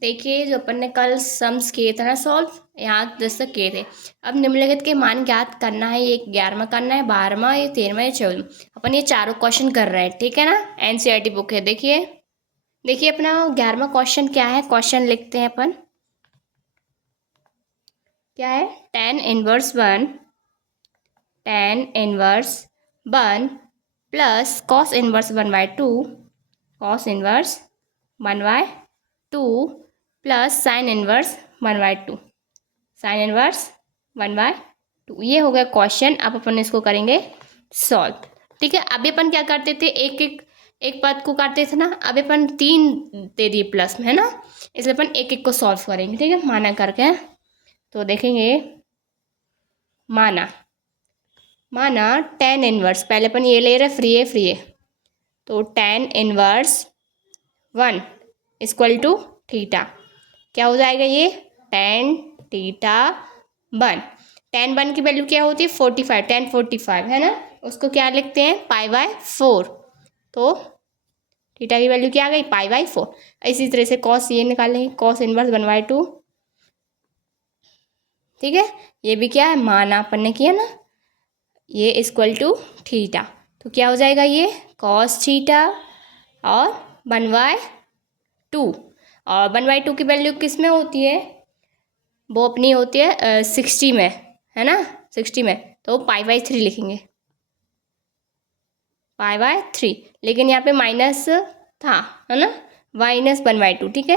देखिए जो अपन ने कल सम्स किए थे ना सॉल्व, यहाँ 10 तक किए थे। अब निम्नलिखित के मान ज्ञात करना है। ये 11वां करना है, 12वां, ये 13वां, ये 14वां। अपन ये चारों क्वेश्चन कर रहे हैं, ठीक है ना। एनसीईआरटी बुक है। देखिए देखिए अपना 11वां क्वेश्चन क्या है। क्वेश्चन लिखते हैं अपन, क्या है। tan inverse 1 plus cos inverse 1/2 cos inverse 1/2 plus sine inverse 1/2 sine inverse 1/2। ये हो गया क्वेश्चन। अब अपन इसको करेंगे सॉल्व, ठीक है। अभी अपन क्या करते थे, एक पद को काटते थे ना। अभी अपन 3 दे दिए प्लस में, है ना, इसलिए अपन एक एक को सॉल्व करेंगे, ठीक है, माना करके। तो देखेंगे, माना tan इनवर्स, पहले अपन ये ले रहे फ्री है, तो tan inverse 1 equal to theta. क्या हो जाएगा ये, tan थीटा 1। tan 1 की वैल्यू क्या होती है, 45, tan 45, है ना। उसको क्या लिखते हैं, π/4। तो थीटा की वैल्यू क्या आ गई, π/4। इसी तरह से कॉस ये निकालेंगे, कॉस इनवर्स 1/2, ठीक है। ये भी क्या है, माना अपन ने किया ना, ये इक्वल टू थीटा। तो क्या हो जाएगा ये, कॉस थीटा और 1/2। और 1/2 की वैल्यू किस में होती है, वो अपनी होती है 60 में, है ना, 60 में। तो π/3 लिखेंगे, π/3। लेकिन यहाँ पे माइनस था, है ना, -1/2, ठीक है।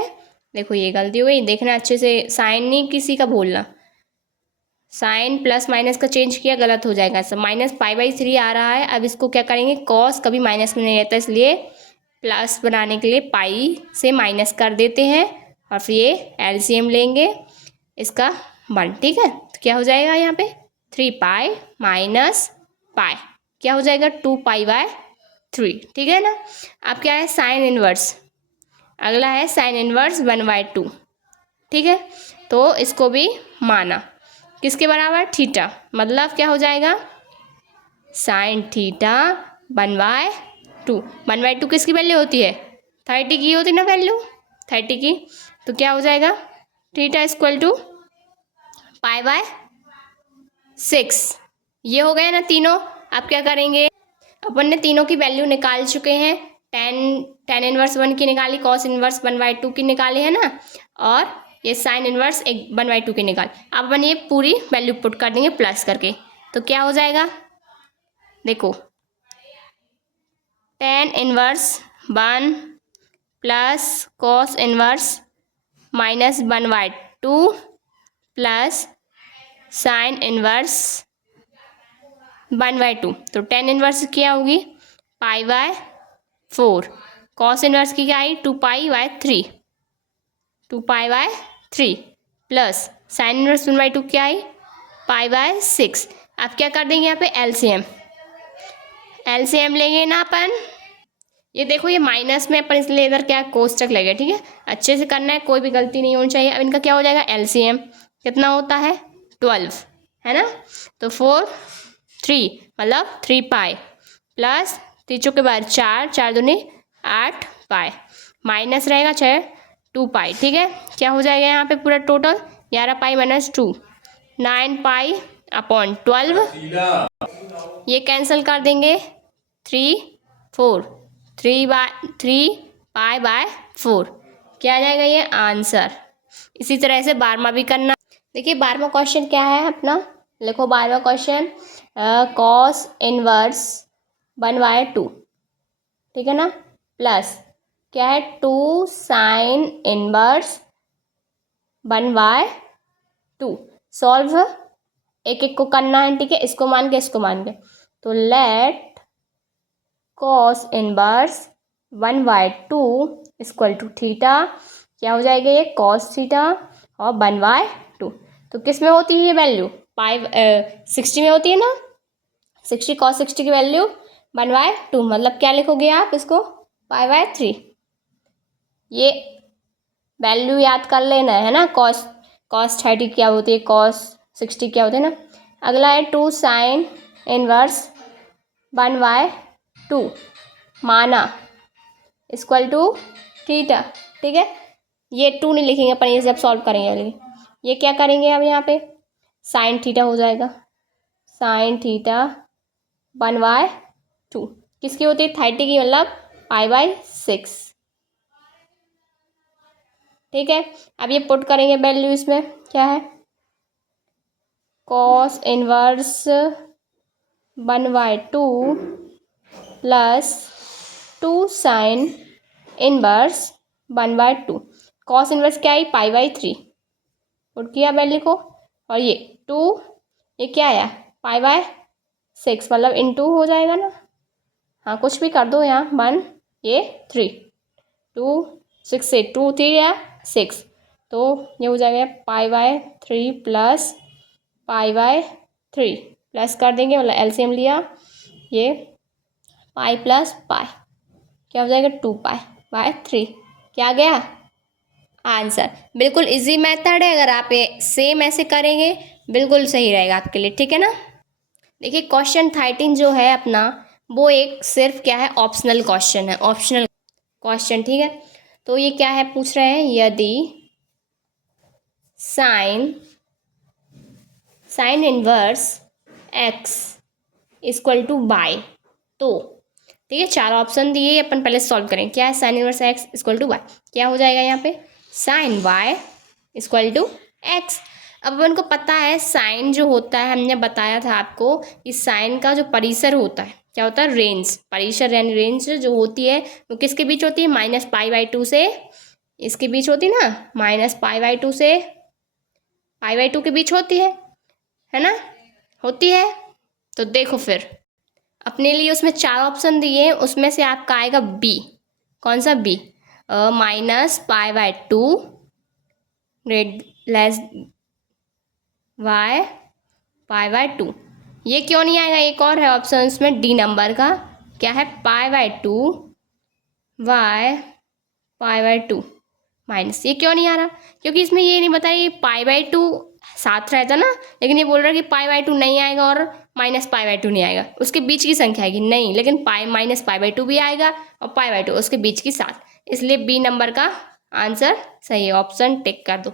देखो ये गलती हो गई, देखना अच्छे से, साइन नहीं किसी का भूलना। साइन प्लस माइनस का चेंज किया, गलत हो जाएगा सब। -π/3 आ रहा है। अब इसको क्या करेंगे, कॉस कभी माइनस में नहीं रहता, इसलिए प्लस बनाने के लिए पाई से माइनस कर देते हैं और फिर ये एलसीएम लेंगे इसका 1, ठीक है। तो क्या हो जाएगा यहाँ पे, 3π माइनस पाई, क्या हो जाएगा 2π/3, ठीक है ना। अब क्या है, साइन इनवर्स, अगला है साइन इनवर्स 1/2, ठीक है। तो इसको भी माना किसके बराबर, थीटा। मतलब क्या हो जाएगा, साइन थीटा 1/2। 1/2 किसकी वैल्यू होती है, 30 की होती है ना वैल्यू, 30 की। तो क्या हो जाएगा, थीटा इक्वल टू π/6। ये हो गया ना तीनों। अब क्या करेंगे, अपन ने तीनों की वैल्यू निकाल चुके हैं। tan इनवर्स 1 की निकाली, कॉस इनवर्स 1/2 की निकाली, है ना, और ये साइन इनवर्स 1/2 की निकाल। अब अपन ये पूरी वैल्यू पुट कर देंगे प्लस करके। तो क्या हो जाएगा, देखो, tan inverse 1 plus cos inverse -1/2 plus sine inverse 1/2। तो tan इनवर्स क्या होगी, π/4। कॉस इनवर्स की क्या आई, 2π/3 प्लस साइन इनवर्स 1/2 क्या आई, π/6। अब क्या कर देंगे यहाँ पे, एलसीएम लेंगे ना अपन। ये देखो, ये माइनस में अपन इसलिए इधर क्या कोष्टक लगे, ठीक है। अच्छे से करना है, कोई भी गलती नहीं होनी चाहिए। अब इनका क्या हो जाएगा, एलसीएम कितना होता है, 12, है ना। तो 4 3 मतलब 3π प्लस 3 के बाद 4 4 दूनी 8π माइनस रहेगा 6 2π, ठीक है। क्या हो जाएगा यहाँ पे पूरा टोटल, 11π - 2 9π/12। ये कैंसिल कर देंगे, 3 4 3π/4 क्या आ जाएगा ये आंसर। इसी तरह से 12वां भी करना। देखिए 12वां क्वेश्चन क्या है अपना, लिखो 12वां क्वेश्चन, कॉस इनवर्स 1/2, ठीक है ना, प्लस क्या है 2 साइन इनवर्स 1/2। सॉल्व एक एक को करना है, ठीक है, इसको मान के इसको मान के। तो let cos inverse 1/2 equal to theta. क्या हो जाएगा ये, कॉस थीटा और 1/2। तो किस में होती है ये वैल्यू, 60 में होती है ना, 60 cos 60 की वैल्यू 1/2। मतलब क्या लिखोगे आप इसको, π/3। ये वैल्यू याद कर लेना है ना, cos 30 क्या होती है, cos 60 क्या होती है ना। अगला है 2 साइन इनवर्स 1/2 माना इक्वल टू थीटा, ठीक है। ये 2 नहीं लिखेंगे अपन, ये जब सॉल्व करेंगे। ये क्या करेंगे अब यहाँ पे साइन थीटा हो जाएगा, साइन थीटा 1/2 किसकी होती है 30 की, मतलब π/6। ठीक है, अब ये पुट करेंगे वैल्यू इसमें, क्या है cos inverse 1/2 plus 2 sine inverse 1/2। Cos inverse क्या है π/3, पुट किया वैल्यू को, और ये 2, ये क्या आया π/6, मतलब इनटू हो जाएगा ना, हाँ कुछ भी कर दो यहाँ 1, ये 3, 2 6 से 2 3 या 6, तो ये हो जाएगा π/3 प्लस π/3 प्लस कर देंगे, मतलब एलसीएम लिया, ये पाई प्लस पाई क्या हो जाएगा 2π/3। क्या आ गया आंसर। बिल्कुल इजी मेथड है, अगर आप ये सेम ऐसे करेंगे बिल्कुल सही रहेगा आपके लिए। ठीक है ना। देखिए क्वेश्चन 13 जो है अपना, वो एक सिर्फ क्या है ऑप्शनल क्वेश्चन है, ऑप्शनल क्वेश्चन। ठीक है, तो ये क्या है पूछ रहे हैं, यदि sine inverse x equal to y, तो ठीक है 4 ऑप्शन दिए, अपन पहले सॉल्व करें। क्या है sine inverse x equal to y, क्या हो जाएगा यहाँ पे sine y equal to x। अब अपन को पता है साइन जो होता है, हमने बताया था आपको, इस साइन का जो परिसर होता है क्या होता है रेंज, परिसर यानी रेंज जो होती है वो किसके बीच होती है -π/2 से, इसके बीच होती है ना, -π/2 से π/2 के बीच होती है ना, होती है। तो देखो फिर अपने लिए उसमें 4 ऑप्शन दिए हैं, उसमें से आपका आएगा बी। कौन सा बी, -π/2 लेस y π/2। ये क्यों नहीं आएगा, एक और है ऑप्शन इसमें डी नंबर का, क्या है π/2 y π/2 माइनस। ये क्यों नहीं आ रहा, क्योंकि इसमें ये नहीं बताया ये π/2 साथ रहता ना, लेकिन ये बोल रहा है कि π/2 नहीं आएगा और -π/2 नहीं आएगा, उसके बीच की संख्या आएगी नहीं, लेकिन -π/2 भी आएगा और π/2 उसके बीच की साथ, इसलिए बी नंबर का आंसर सही है, ऑप्शन टिक कर दो।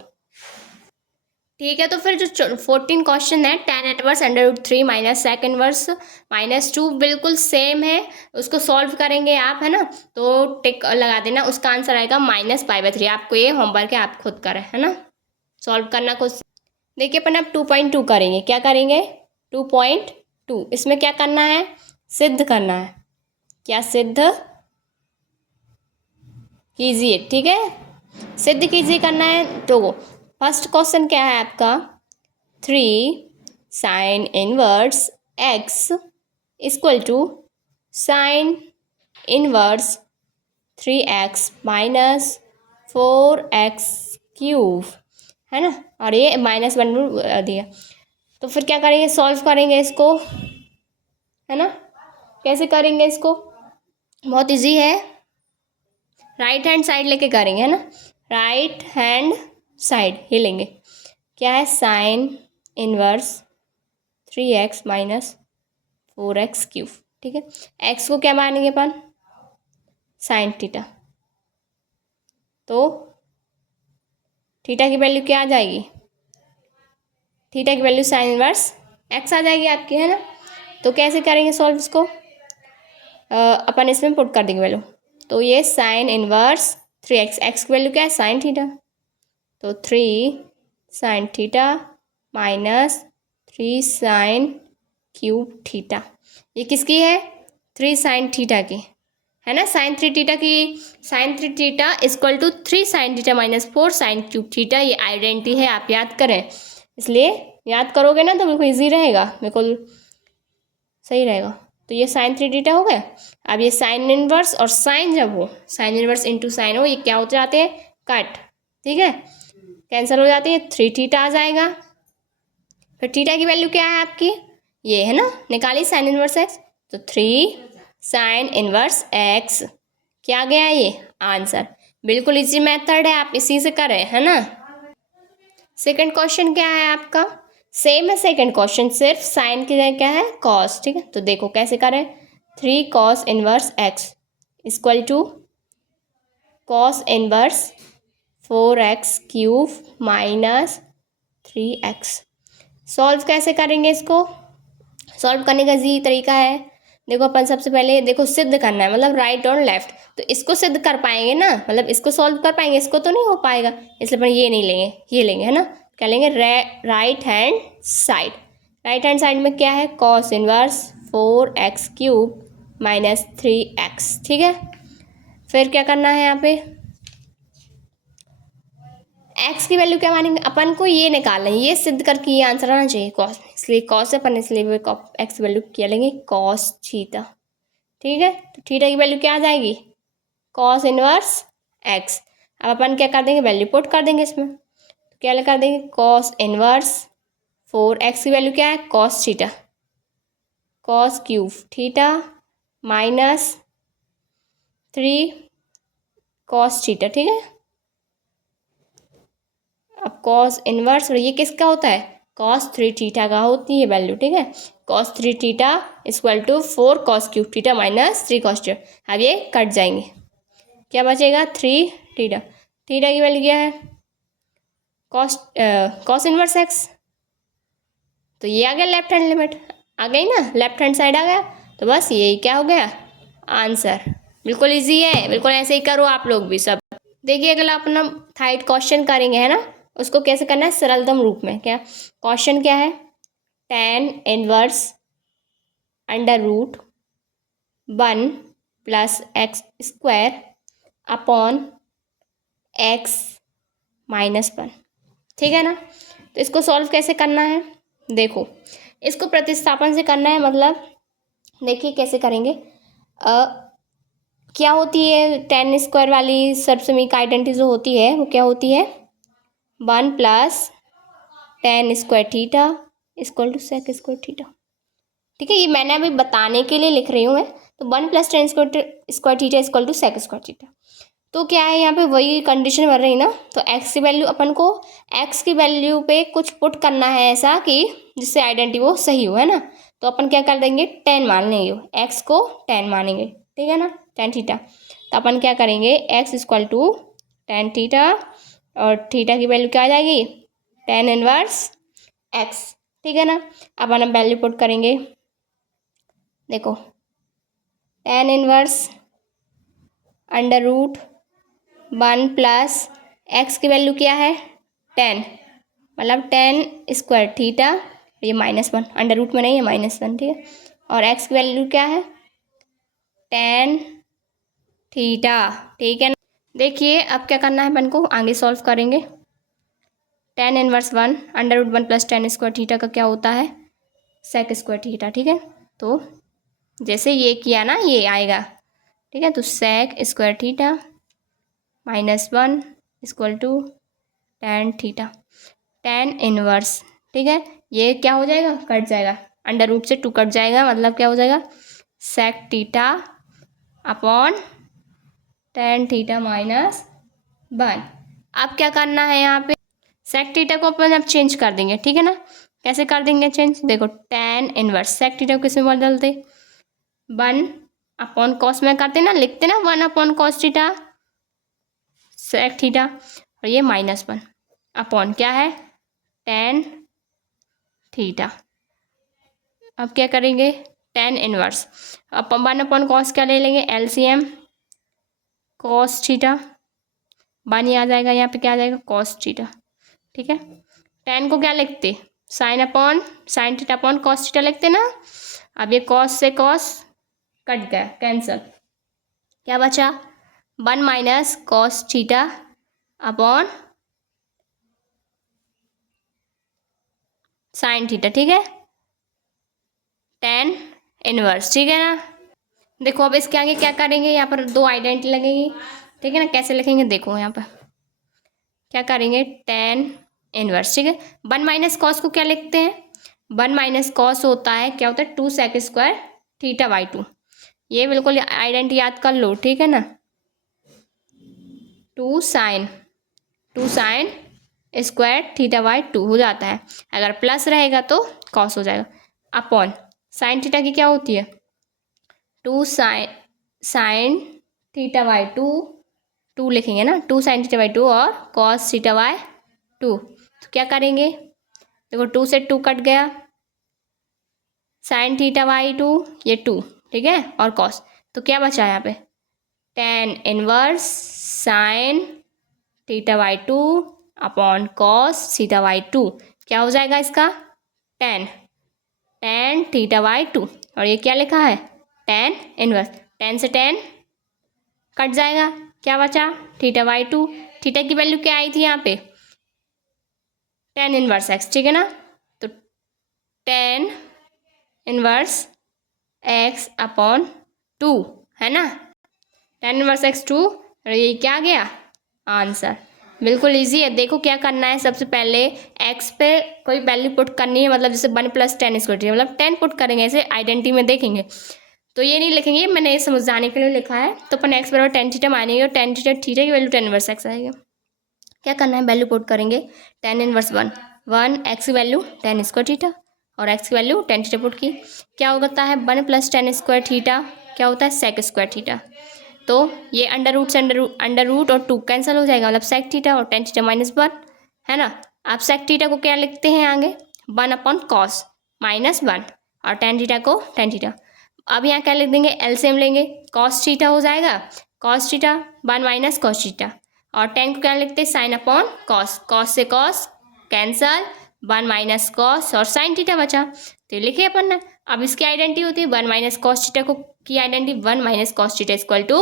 ठीक है, तो फिर जो 14 क्वेश्चन है tan inverse √3 minus sec inverse -2 बिल्कुल सेम है, उसको सॉल्व करेंगे आप, है ना, तो टिक लगा देना, उसका आंसर आएगा -π/3। आपको ये होमवर्क है, आप खुद करें, है ना, सॉल्व करना खुद। देखिए अपन अब 2.2 करेंगे, क्या करेंगे 2.2, इसमें क्या करना है सिद्ध करना है, क्या सिद्ध कीजिए। ठीक है, सिद्ध कीजिए करना है। तो फर्स्ट क्वेश्चन क्या है आपका 3 sine inverse x equal to sine inverse 3x minus 4x³ है ना, और ये -1 दिया। तो फिर क्या करेंगे सॉल्व करेंगे इसको, है ना, कैसे करेंगे इसको, बहुत इजी है, राइट हैंड साइड लेके करेंगे, है ना, राइट हैंड साइड ही लेंगे। क्या है sine inverse 3x minus 4x³। ठीक है, x को क्या मानेंगे अपन साइन थीटा, तो थीटा की वैल्यू क्या आ जाएगी, थीटा की वैल्यू साइन इनवर्स x आ जाएगी आपकी, है ना। तो कैसे करेंगे सॉल्व इसको, अपन इसमें पुट कर देंगे वैल्यू, तो ये साइन इनवर्स 3x, x की वैल्यू क्या है साइन थीटा, तो 3 sine theta minus 3 sin³ theta, ये किसकी है 3 sin थीटा की, है ना, sin 3 थीटा की, sin 3 theta equal to 3 sin theta minus 4 sin³ theta, ये आइडेंटिटी है, आप याद करें, इसलिए याद करोगे ना तो बिल्कुल ईजी रहेगा, बिल्कुल सही रहेगा। तो ये sin 3 थीटा हो गया। अब ये साइन इनवर्स और साइन जब हो, साइन इनवर्स इंटू साइन हो, ये क्या हो जाते हैं कट, ठीक है, कैंसिल हो जाती है, 3 थीटा आ जाएगा। फिर थीटा की वैल्यू क्या है आपकी, ये है ना, निकाली साइन इनवर्स x, तो 3 साइन इनवर्स x, क्या गया ये आंसर। बिल्कुल इजी मेथड है, आप इसी से करें, है ना। सेकंड क्वेश्चन क्या है आपका, सेम है सेकंड क्वेश्चन, सिर्फ साइन की जगह क्या है कॉस। ठीक है, तो देखो कैसे करें, 3 cos inverse x equal to cos inverse 4x³ minus 3x। Solve कैसे करेंगे इसको? सॉल्व करने का जी तरीका है, देखो अपन सबसे पहले देखो सिद्ध करना है, मतलब राइट और लेफ्ट। तो इसको सिद्ध कर पाएंगे ना, मतलब इसको सॉल्व कर पाएंगे, इसको तो नहीं हो पाएगा, इसलिए अपन ये नहीं लेंगे, ये लेंगे, है ना। क्या लेंगे? Right hand side. Right hand side में क्या है? Cos inverse 4x³ minus 3x। ठीक है, फिर क्या करना है यहाँ पे? एक्स की वैल्यू क्या मानेंगे अपन को? ये निकालना है, ये सिद्ध करके ये आंसर आना चाहिए कॉस, इसलिए कॉस अपन इसलिए एक्स की वैल्यू क्या लेंगे? Cos theta. ठीक है, तो थीटा की वैल्यू क्या आ जाएगी? Cos inverse x. अब अपन क्या कर देंगे? वैल्यू पुट कर देंगे इसमें, तो क्या कर देंगे? कॉस इनवर्स 4x की वैल्यू क्या है? Cos theta, cos³ theta minus 3 cos theta. ठीक है, अब कॉस इनवर्स, और ये किसका होता है? cos 3 थीटा का होती है वैल्यू। ठीक है, cos 3 theta equal to 4 cos³ theta minus 3 cos theta. अब ये कट जाएंगे, क्या बचेगा? 3 थीटा। थीटा की वैल्यू क्या है? Cos inverse x. तो ये आ गया लेफ्ट हैंड लिमिट, आ गई ना, लेफ्ट हैंड साइड आ गया। तो बस यही क्या हो गया? आंसर। बिल्कुल इजी है, बिल्कुल ऐसे ही करो आप लोग भी सब। देखिए अगला अपना थाइट क्वेश्चन करेंगे, है ना। उसको कैसे करना है? सरलतम रूप में। क्या क्वेश्चन क्या है? tan inverse under root 1 plus x² upon x minus 1। ठीक है ना, तो इसको सॉल्व कैसे करना है? देखो, इसको प्रतिस्थापन से करना है, मतलब देखिए कैसे करेंगे। क्या होती है tan² वाली सर्वसमीक आइडेंटिटी जो होती है वो क्या होती है? 1 plus tan² theta equal to sec² theta. ठीक है, ये मैंने अभी बताने के लिए लिख रही हूँ मैं। तो 1 plus tan² theta equal to sec² theta. तो क्या है यहाँ पे वही कंडीशन बन रही ना। तो x की वैल्यू अपन को x की वैल्यू पे कुछ पुट करना है ऐसा कि जिससे आइडेंटिटी वो सही हो, है ना। तो अपन क्या कर देंगे? tan मान लेंगे, x को tan मानेंगे। ठीक है ना, tan थीटा। तो अपन क्या करेंगे? x equal to tan theta, और थीटा की वैल्यू क्या आ जाएगी? tan inverse x। ठीक है ना, अपन हम वैल्यू पुट करेंगे। देखो, tan inverse under root 1 plus x की वैल्यू क्या है? 10, मतलब tan² थीटा, ये -1 अंडर रूट में नहीं है, -1। ठीक है, और एक्स की वैल्यू क्या है? tan theta. ठीक है ना, देखिए अब क्या करना है अपन को, आगे सॉल्व करेंगे। tan inverse 1 under root 1 plus tan² theta का क्या होता है? sec² theta. ठीक है, तो जैसे ये किया ना, ये आएगा। ठीक है, तो sec² theta -1 equal to tan theta, tan inverse. ठीक है, ये क्या हो जाएगा? कट जाएगा, अंडर रूट से 2 कट जाएगा, मतलब क्या हो जाएगा? sec theta upon tan theta -1। अब क्या करना है यहाँ पे? sec थीटा को अपन अब चेंज कर देंगे। ठीक है ना, कैसे कर देंगे चेंज? देखो, tan इनवर्स sec थीटा को किस में बदलते? 1 अपॉन कॉस में करते ना, लिखते ना 1 upon cos theta sec theta, और ये -1 अपॉन क्या है? tan theta. अब क्या करेंगे? tan इनवर्स अपन 1 अपॉन कॉस क्या ले लेंगे? LCM कॉस थीटा, 1 ही आ जाएगा, यहाँ पे क्या आ जाएगा? Cos theta. ठीक है, tan को क्या लिखते? Sine theta upon cos theta लिखते ना। अब ये कॉस से कॉस कट गया, कैंसल, क्या बचा? 1 minus cos theta upon sine theta. ठीक है, tan इनवर्स। ठीक है ना, देखो अब इसके आगे क्या करेंगे? यहाँ पर 2 आइडेंटिटी लगेगी। ठीक है ना, कैसे लिखेंगे? देखो यहाँ पर क्या करेंगे? tan inverse. ठीक है, 1 माइनस कॉस को क्या लिखते हैं? 1 माइनस कॉस होता है, क्या होता है? 2 sec² थीटा बाई 2। ये बिल्कुल आइडेंटिटी याद कर लो। ठीक है ना, 2 साइन स्क्वायर थीटा बाई 2 हो जाता है। अगर प्लस रहेगा तो कॉस हो जाएगा, अपॉन साइन थीटा की क्या होती है? 2 साइन थीटा बाई 2 2 लिखेंगे ना, 2 साइन थीटा बाई 2 और कॉस थीटा बाई 2। तो क्या करेंगे, देखो 2 से 2 कट गया, साइन थीटा बाई 2 ये 2, ठीक है, और कॉस, तो क्या बचा यहाँ पे, tan inverse sine theta by 2 upon cos theta by 2। क्या हो जाएगा इसका, tan थीटा बाई 2, और ये क्या लिखा है, tan इनवर्स, tan से tan कट जाएगा, क्या बचा, थीटा बाई 2। थीटा की वैल्यू क्या आई थी यहाँ पे, tan इनवर्स x, ठीक है ना, तो tan इनवर्स x अपॉन 2 है ना, tan इनवर्स x 2, और ये क्या आ गया आंसर। बिल्कुल इजी है। देखो क्या करना है, सबसे पहले x पे कोई वैल्यू पुट करनी है, मतलब जैसे 1 + tan स्क्वायर, मतलब 10 पुट करेंगे, ऐसे आइडेंटिटी में देखेंगे तो ये नहीं लिखेंगे, मैंने ये समझाने के लिए लिखा है। तो अपन x बराबर tan थीटा मानेंगे और tan थीटा की वैल्यू tan इनवर्स x आएगा। क्या करना है, वैल्यू पुट करेंगे, tan इनवर्स 1 x की वैल्यू tan स्क्वायर थीटा और x की वैल्यू tan थीटा पुट की, क्या होता है 1 + tan स्क्वायर थीटा, क्या होता है sec स्क्वायर थीटा, तो ये अंडर रूट से अंडर रूट और 2 कैंसिल हो जाएगा, मतलब sec थीटा और tan थीटा -1 है ना। आप sec थीटा को क्या लिखते हैं आगे, 1 अपॉन कॉस -1 और tan थीटा को tan थीटा। अब यहाँ क्या लिख देंगे, एलसीएम लेंगे, cos थीटा हो जाएगा cos थीटा 1 - cos थीटा, और tan को क्या लिखते हैं साइन अपॉन कॉस, कॉस से कॉस कैंसल, 1 - कॉस और साइन थीटा बचा, तो लिखे अपन ने। अब इसकी आइडेंटिटी होती है 1 - cos थीटा को की identity 1 - cos theta equal to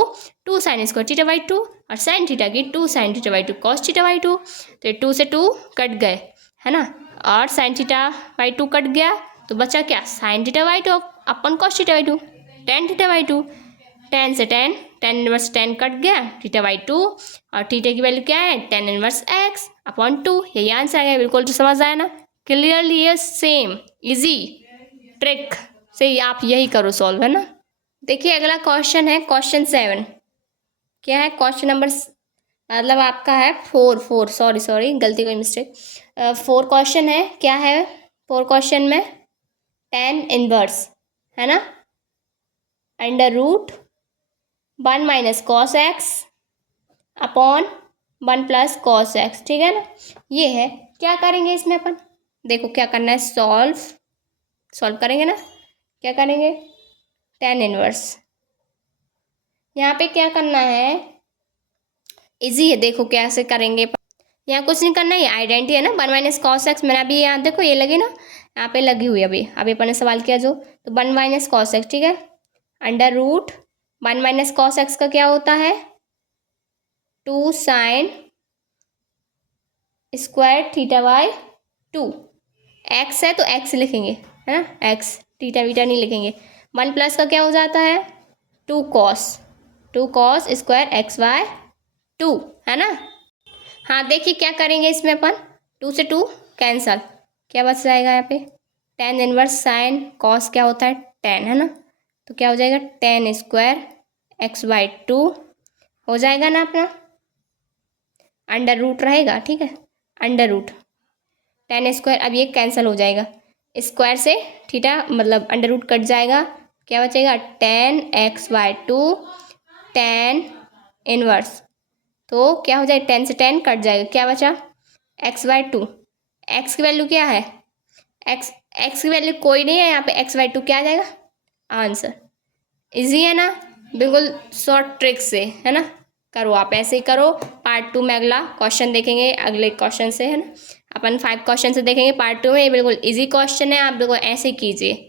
2 sin square theta by 2, और साइन थीटा की 2 sin theta by 2 cos theta by 2, तो 2 से 2 कट गए है ना, और साइन थीटा बाई 2 कट गया, तो बचा क्या, sine theta by 2 upon cos theta by 2, tan theta by 2, tan से tan इनवर्स tan कट गया, थीटा बाई 2, और थीटा की वैल्यू क्या है tan इनवर्स x अपॉन 2, यही आंसर आ गया। बिल्कुल तो समझ आया ना, क्लियरली ये सेम इजी ट्रिक से आप यही करो सॉल्व, है ना। देखिए अगला क्वेश्चन है क्वेश्चन 7, क्या है क्वेश्चन नंबर, मतलब आपका है 4 सॉरी गलती कोई मिस्टेक, 4 क्वेश्चन है, क्या है 4 क्वेश्चन में tan इनवर्स है ना, under root 1 - cos x upon 1 + cos x, ठीक है ना, ये है। क्या करेंगे इसमें अपन, देखो क्या करना है, सॉल्व करेंगे ना, क्या करेंगे, tan इनवर्स, यहाँ पे क्या करना है, इजी है, देखो कैसे करेंगे, यहाँ कुछ नहीं करना है, ये आइडेंटिटी है ना 1 - cos x, मैंने अभी यहाँ देखो ये लगी ना, यहाँ पे लगी हुई अभी अपन ने सवाल किया जो, तो 1 - cos x, ठीक है, अंडर रूट 1 - cos x का क्या होता है 2 sin square theta by 2, x है तो x लिखेंगे है ना, x, थीटा वीटा नहीं लिखेंगे, 1 प्लस का क्या हो जाता है 2 cos स्क्वायर x बाय 2 है ना। हाँ देखिए क्या करेंगे इसमें अपन, 2 से 2 कैंसल, क्या बच जाएगा यहाँ पे, tan इनवर्स साइन cos क्या होता है tan है ना, तो क्या हो जाएगा tan स्क्वायर x बाई 2 हो जाएगा ना अपना, अंडर रूट रहेगा, ठीक है, अंडर रूट tan स्क्वायर, अब ये कैंसिल हो जाएगा, स्क्वायर से थीटा मतलब अंडर रूट कट जाएगा, क्या बचेगा tan x by 2 tan inverse, तो क्या हो जाएगा 10 से 10 कट जाएगा, क्या बचा x बाई 2, x की वैल्यू क्या है x की वैल्यू कोई नहीं है यहाँ पे, x बाई 2 क्या आ जाएगा आंसर। इजी है ना, बिल्कुल शॉर्ट ट्रिक से है ना, करो आप ऐसे ही करो। पार्ट 2 में अगला क्वेश्चन देखेंगे, अगले क्वेश्चन से है ना, अपन 5 क्वेश्चन से देखेंगे पार्ट 2 में, ये बिल्कुल इजी क्वेश्चन है, आप बिल्कुल ऐसे कीजिए।